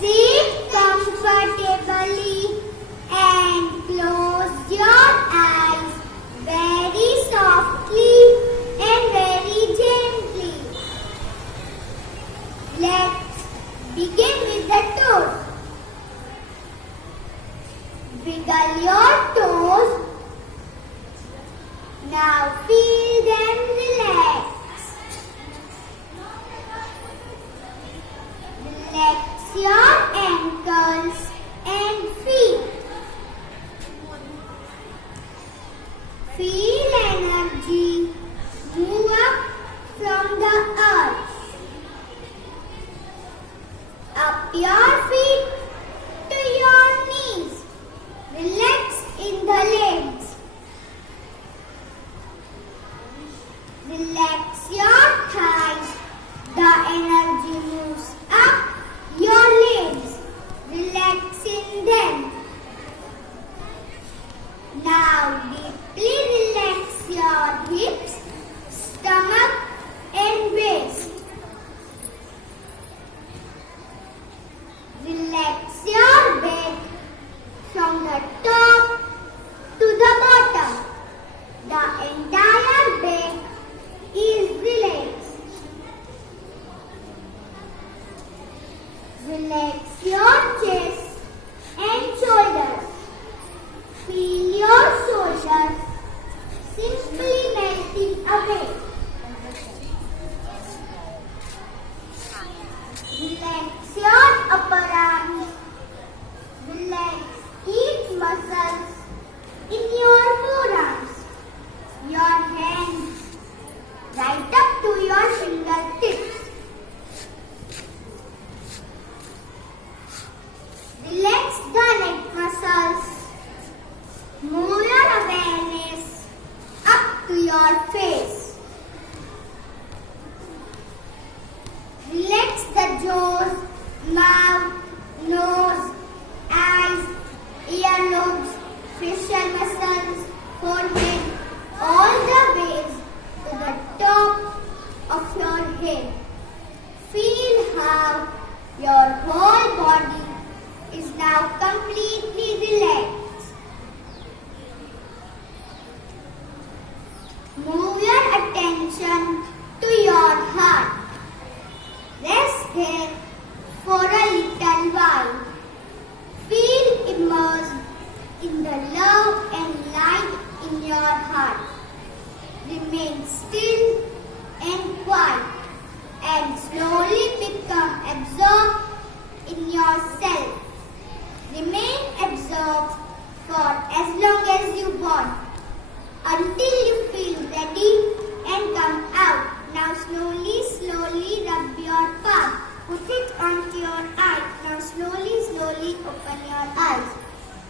Sit comfortably and close your eyes very softly and very gently. Let's begin with the toes. Wiggle your toes. Now feel them relax. Relax your ankles and feet. Feel energy move up from the earth. Up your feet to your knees. Relax in the legs. Relax your thighs. The energy moves up your legs. Relax in them. Now deeply relax your hips, stomach and waist. Relax your back from the top to the bottom. The entire back is relaxed. Relax your chest and shoulders. Feel your shoulders simply melting away. Relax your upper arms. Relax each muscle in your forearms, your hands, right up to your fingertips. Relax the neck muscles. Move your awareness up to your face. Relax the jaws, mouth, nose, eyes, earlobes, facial muscles, forehead, all the ways to the top of your head. Feel how your whole